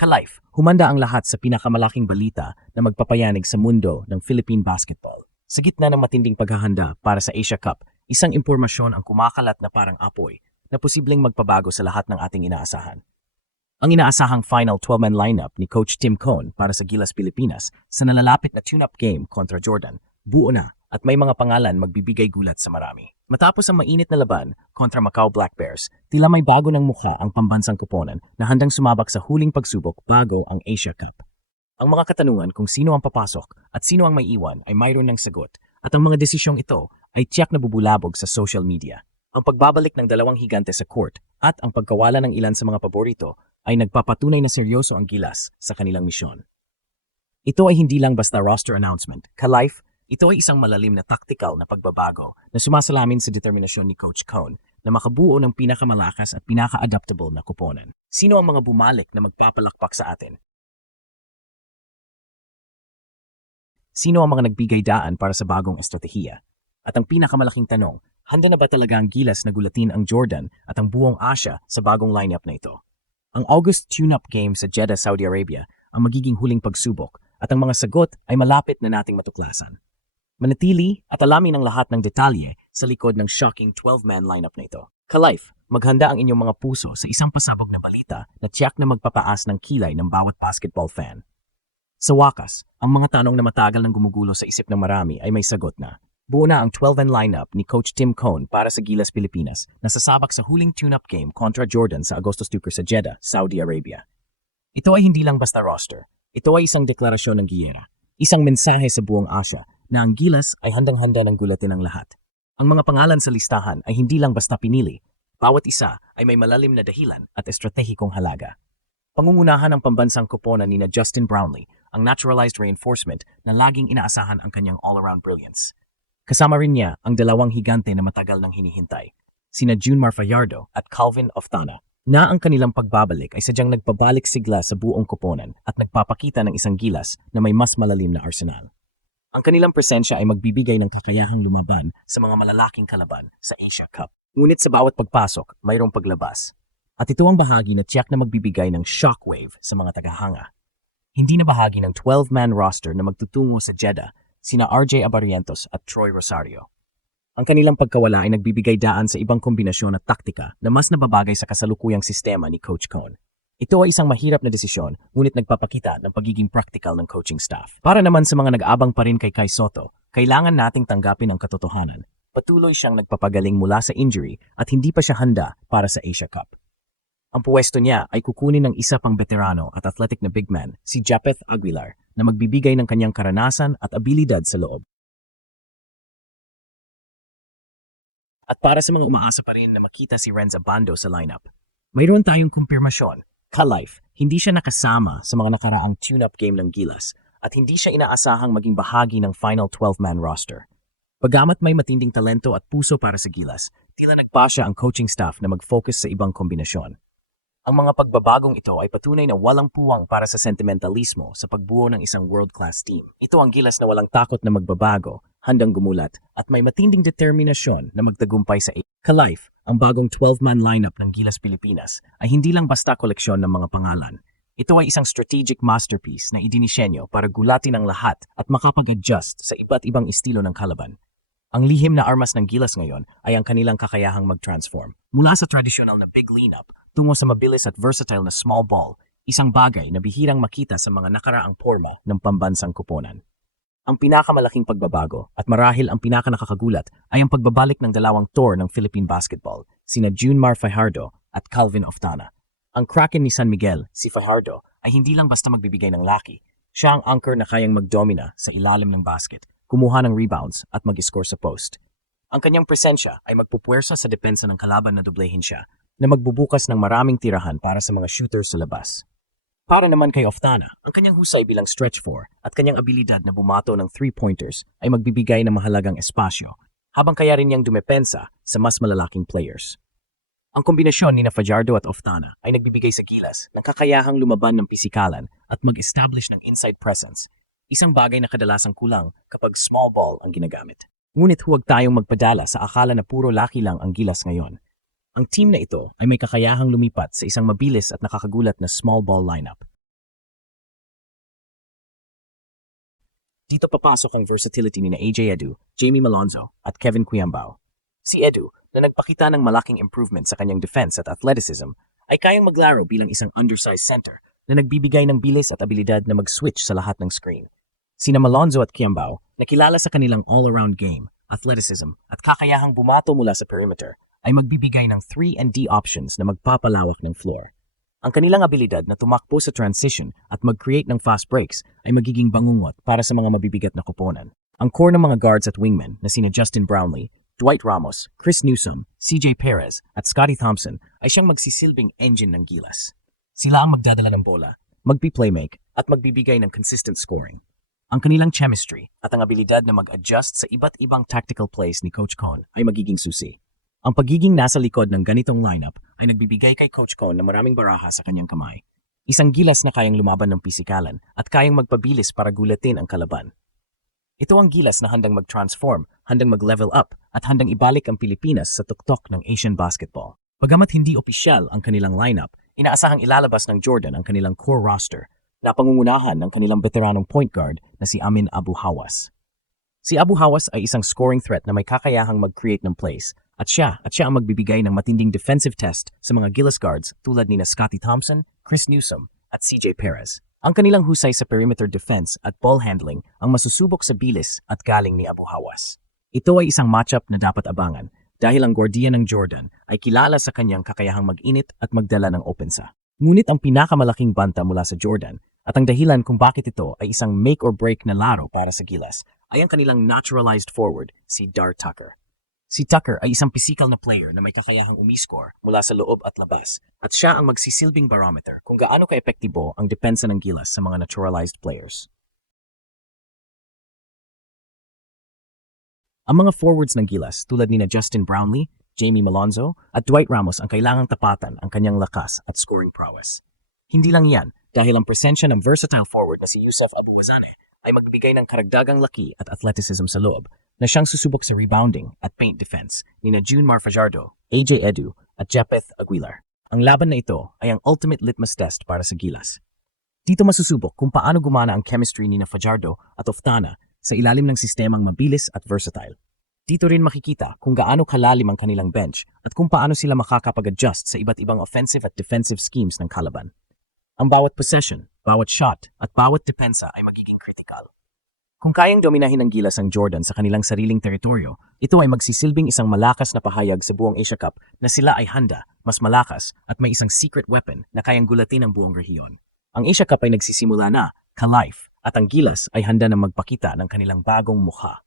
Ka-life, humanda ang lahat sa pinakamalaking balita na magpapayanig sa mundo ng Philippine basketball. Sa gitna ng matinding paghahanda para sa Asia Cup, isang impormasyon ang kumakalat na parang apoy na posibleng magpabago sa lahat ng ating inaasahan. Ang inaasahang final 12-man lineup ni Coach Tim Cohn para sa Gilas Pilipinas sa nalalapit na tune-up game kontra Jordan, buo na at may mga pangalan magbibigay gulat sa marami. Matapos ang mainit na laban kontra Macau Black Bears, tila may bago ng mukha ang pambansang kuponan na handang sumabak sa huling pagsubok bago ang Asia Cup. Ang mga katanungan kung sino ang papasok at sino ang may iwan ay mayroon ng sagot at ang mga desisyong ito ay tiyak na bubulabog sa social media. Ang pagbabalik ng dalawang higante sa court at ang pagkawala ng ilan sa mga paborito ay nagpapatunay na seryoso ang gilas sa kanilang misyon. Ito ay hindi lang basta roster announcement. Ka-life, ito ay isang malalim na tactical na pagbabago na sumasalamin sa determinasyon ni Coach Cohn na makabuo ng pinakamalakas at pinaka-adaptable na kuponan. Sino ang mga bumalik na magpapalakpak sa atin? Sino ang mga nagbigay daan para sa bagong estratehiya? At ang pinakamalaking tanong, handa na ba talaga ang gilas na gulatin ang Jordan at ang buong Asia sa bagong lineup na ito? Ang August tune-up game sa Jeddah, Saudi Arabia ang magiging huling pagsubok at ang mga sagot ay malapit na nating matuklasan. Manatili at alamin ang lahat ng detalye sa likod ng shocking 12-man lineup na ito. Ka-life, maghanda ang inyong mga puso sa isang pasabog na balita na tiyak na magpapaas ng kilay ng bawat basketball fan. Sa wakas, ang mga tanong na matagal nang gumugulo sa isip ng marami ay may sagot na. Buo na ang 12-man lineup ni Coach Tim Cohn para sa Gilas Pilipinas na sasabak sa huling tune-up game kontra Jordan sa Agosto Stuker sa Jeddah, Saudi Arabia. Ito ay hindi lang basta roster. Ito ay isang deklarasyon ng giyera. Isang mensahe sa buong Asia na ang Gilas ay handang-handa ng gulatin ang lahat. Ang mga pangalan sa listahan ay hindi lang basta pinili. Bawat isa ay may malalim na dahilan at estratehikong halaga. Pangungunahan ng pambansang koponan ni na Justin Brownlee ang naturalized reinforcement na laging inaasahan ang kanyang all-around brilliance. Kasama rin niya ang dalawang higante na matagal nang hinihintay, sina Junmar Fajardo at Calvin Oftana, na ang kanilang pagbabalik ay sadyang nagpabalik sigla sa buong koponan at nagpapakita ng isang gilas na may mas malalim na arsenal. Ang kanilang presensya ay magbibigay ng kakayahang lumaban sa mga malalaking kalaban sa Asia Cup. Ngunit sa bawat pagpasok, mayroong paglabas. At ito ang bahagi na tiyak na magbibigay ng shockwave sa mga tagahanga. Hindi na bahagi ng 12-man roster na magtutungo sa Jeddah sina RJ Abarientos at Troy Rosario. Ang kanilang pagkawala ay nagbibigay daan sa ibang kombinasyon at taktika na mas nababagay sa kasalukuyang sistema ni Coach Cohn. Ito ay isang mahirap na desisyon, ngunit nagpapakita ng pagiging practical ng coaching staff. Para naman sa mga nag-abang pa rin kay Kai Soto, kailangan nating tanggapin ang katotohanan. Patuloy siyang nagpapagaling mula sa injury at hindi pa siya handa para sa Asia Cup. Ang puwesto niya ay kukunin ng isa pang veterano at athletic na big man, si Japeth Aguilar, na magbibigay ng kanyang karanasan at abilidad sa loob. At para sa mga umaasa pa rin na makita si Renz Abando sa lineup, mayroon tayong kumpirmasyon. Ka-life, hindi siya nakasama sa mga nakaraang tune-up game ng Gilas at hindi siya inaasahang maging bahagi ng final 12-man roster. Pagamat may matinding talento at puso para sa Gilas, tila nagpasya ang coaching staff na mag-focus sa ibang kombinasyon. Ang mga pagbabagong ito ay patunay na walang puwang para sa sentimentalismo sa pagbuo ng isang world-class team. Ito ang gilas na walang takot na magbabago, handang gumulat, at may matinding determinasyon na magtagumpay sa Ka-Life, ang bagong 12-man lineup ng Gilas Pilipinas ay hindi lang basta koleksyon ng mga pangalan. Ito ay isang strategic masterpiece na idinisenyo para gulatin ang lahat at makapag-adjust sa iba't ibang estilo ng kalaban. Ang lihim na armas ng Gilas ngayon ay ang kanilang kakayahang mag-transform. Mula sa tradisyonal na big lineup tungo sa mabilis at versatile na small ball, isang bagay na bihirang makita sa mga nakaraang forma ng pambansang kuponan. Ang pinakamalaking pagbabago at marahil ang pinakanakakagulat ay ang pagbabalik ng dalawang tour ng Philippine basketball, sina Junmar Fajardo at Calvin Oftana. Ang Kraken ni San Miguel, si Fajardo, ay hindi lang basta magbibigay ng laki. Siya ang anchor na kayang magdomina sa ilalim ng basket kumuha ng rebounds at mag-score sa post. Ang kanyang presensya ay magpupwersa sa depensa ng kalaban na doblehin siya na magbubukas ng maraming tirahan para sa mga shooters sa labas. Para naman kay Oftana, ang kanyang husay bilang stretch four at kanyang abilidad na bumato ng three-pointers ay magbibigay ng mahalagang espasyo, habang kaya rin niyang dumepensa sa mas malalaking players. Ang kombinasyon ni Fajardo at Oftana ay nagbibigay sa gilas ng kakayahang lumaban ng pisikalan at mag-establish ng inside presence isang bagay na kadalasang kulang kapag small ball ang ginagamit. Ngunit huwag tayong magpadala sa akala na puro laki lang ang gilas ngayon. Ang team na ito ay may kakayahang lumipat sa isang mabilis at nakakagulat na small ball lineup. Dito papasok ang versatility ni na AJ Edu, Jamie Malonzo at Kevin Quiambao. Si Edu, na nagpakita ng malaking improvement sa kanyang defense at athleticism, ay kayang maglaro bilang isang undersized center na nagbibigay ng bilis at abilidad na mag-switch sa lahat ng screen. Sina Malonzo at Quiambao, nakilala sa kanilang all-around game, athleticism at kakayahang bumato mula sa perimeter ay magbibigay ng 3 and D options na magpapalawak ng floor. Ang kanilang abilidad na tumakbo sa transition at mag-create ng fast breaks ay magiging bangungot para sa mga mabibigat na koponan. Ang core ng mga guards at wingmen na sina Justin Brownlee, Dwight Ramos, Chris Newsom, CJ Perez at Scotty Thompson ay siyang magsisilbing engine ng gilas. Sila ang magdadala ng bola, magpi-playmake at magbibigay ng consistent scoring. Ang kanilang chemistry at ang abilidad na mag-adjust sa iba't ibang tactical plays ni Coach Con ay magiging susi. Ang pagiging nasa likod ng ganitong lineup ay nagbibigay kay Coach Con ng maraming baraha sa kanyang kamay. Isang gilas na kayang lumaban ng pisikalan at kayang magpabilis para gulatin ang kalaban. Ito ang gilas na handang mag-transform, handang mag-level up, at handang ibalik ang Pilipinas sa tuktok ng Asian basketball. Pagamat hindi opisyal ang kanilang lineup, inaasahang ilalabas ng Jordan ang kanilang core roster na pangungunahan ng kanilang veteranong point guard na si Amin Abu Hawas. Si Abu Hawas ay isang scoring threat na may kakayahang mag-create ng plays at siya at siya ang magbibigay ng matinding defensive test sa mga Gillis guards tulad ni na Scotty Thompson, Chris Newsom at CJ Perez. Ang kanilang husay sa perimeter defense at ball handling ang masusubok sa bilis at galing ni Abu Hawas. Ito ay isang matchup na dapat abangan dahil ang Guardian ng Jordan ay kilala sa kanyang kakayahang mag-init at magdala ng opensa. Ngunit ang pinakamalaking banta mula sa Jordan at ang dahilan kung bakit ito ay isang make or break na laro para sa Gilas ay ang kanilang naturalized forward, si Dar Tucker. Si Tucker ay isang physical na player na may kakayahang umiscore mula sa loob at labas at siya ang magsisilbing barometer kung gaano ka-epektibo ang depensa ng Gilas sa mga naturalized players. Ang mga forwards ng Gilas tulad ni na Justin Brownlee, Jamie Malonzo at Dwight Ramos ang kailangang tapatan ang kanyang lakas at scoring prowess. Hindi lang yan dahil ang presensya ng versatile forward na si Yusuf Abu Wazane ay magbigay ng karagdagang laki at athleticism sa loob na siyang susubok sa rebounding at paint defense ni na June Mar Fajardo, AJ Edu at Japeth Aguilar. Ang laban na ito ay ang ultimate litmus test para sa Gilas. Dito masusubok kung paano gumana ang chemistry ni na Fajardo at Oftana sa ilalim ng sistemang mabilis at versatile. Dito rin makikita kung gaano kalalim ang kanilang bench at kung paano sila makakapag-adjust sa iba't ibang offensive at defensive schemes ng kalaban. Ang bawat possession, bawat shot, at bawat depensa ay magiging critical. Kung kayang dominahin ng Gilas ang Jordan sa kanilang sariling teritoryo, ito ay magsisilbing isang malakas na pahayag sa buong Asia Cup na sila ay handa, mas malakas, at may isang secret weapon na kayang gulatin ang buong rehiyon. Ang Asia Cup ay nagsisimula na, ka-life, at ang Gilas ay handa na magpakita ng kanilang bagong mukha.